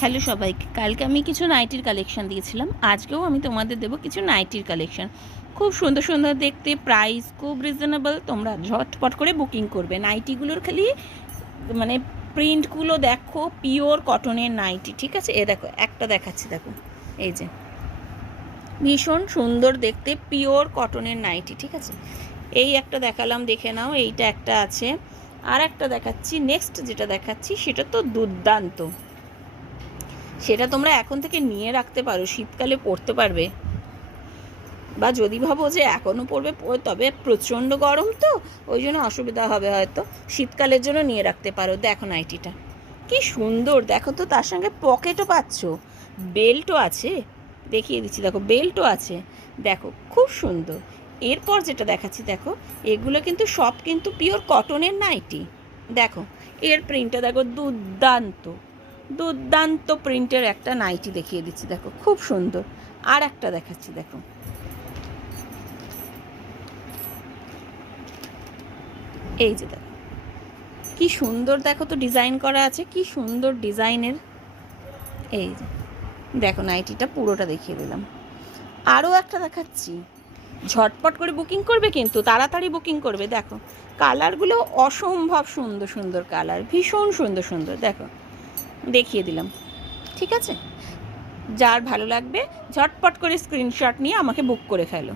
Hello সবাইকে। কালকে আমি কিছু নাইটির কালেকশন দিয়েছিলাম, আজকেও আমি তোমাদের দেবো কিছু নাইটির কালেকশন। খুব সুন্দর সুন্দর দেখতে, প্রাইস খুব রিজনেবল। তোমরা ঝটপট করে বুকিং করবে। নাইটিগুলোর খালি মানে প্রিন্টগুলো দেখো, পিওর কটনের নাইটি, ঠিক আছে? এ দেখো, একটা দেখাচ্ছি, দেখো এই যে ভীষণ সুন্দর দেখতে পিওর কটনের নাইটি, ঠিক আছে? এই একটা দেখালাম, দেখে নাও। এইটা একটা আছে, আর একটা দেখাচ্ছি। নেক্সট যেটা দেখাচ্ছি সেটা তো দুর্দান্ত, সেটা তোমরা এখন থেকে নিয়ে রাখতে পারো, শীতকালে পরতে পারবে। বা যদি ভাবো যে এখনও পরবে, তবে প্রচণ্ড গরম তো ওই জন্য অসুবিধা হবে হয়তো, শীতকালের জন্য নিয়ে রাখতে পারো। দেখো নাইটিটা কি সুন্দর, দেখো তো, তার সঙ্গে পকেটও পাচ্ছ, বেল্টও আছে। দেখিয়ে দিচ্ছি, দেখো বেল্টও আছে, দেখো খুব সুন্দর। এরপর যেটা দেখাচ্ছি, দেখো এগুলো কিন্তু সব কিন্তু পিওর কটনের নাইটি। দেখো এর প্রিন্টটা দেখো, দুর্দান্ত দুর্দান্ত প্রিন্টের একটা নাইটি দেখিয়ে দিচ্ছি, দেখো খুব সুন্দর। আর একটা দেখাচ্ছি, দেখো এই যে দেখো কি সুন্দর, দেখো তো ডিজাইন করা আছে, কি সুন্দর ডিজাইনের। এই যে দেখো নাইটিটা পুরোটা দেখিয়ে দিলাম। আরও একটা দেখাচ্ছি, ঝটপট করে বুকিং করবে, কিন্তু তাড়াতাড়ি বুকিং করবে। দেখো কালারগুলো অসম্ভব সুন্দর সুন্দর কালার, ভীষণ সুন্দর সুন্দর, দেখো দেখিয়ে দিলাম, ঠিক আছে? যার ভালো লাগবে ঝটপট করে স্ক্রিনশট নিয়ে আমাকে বুক করে ফেলো।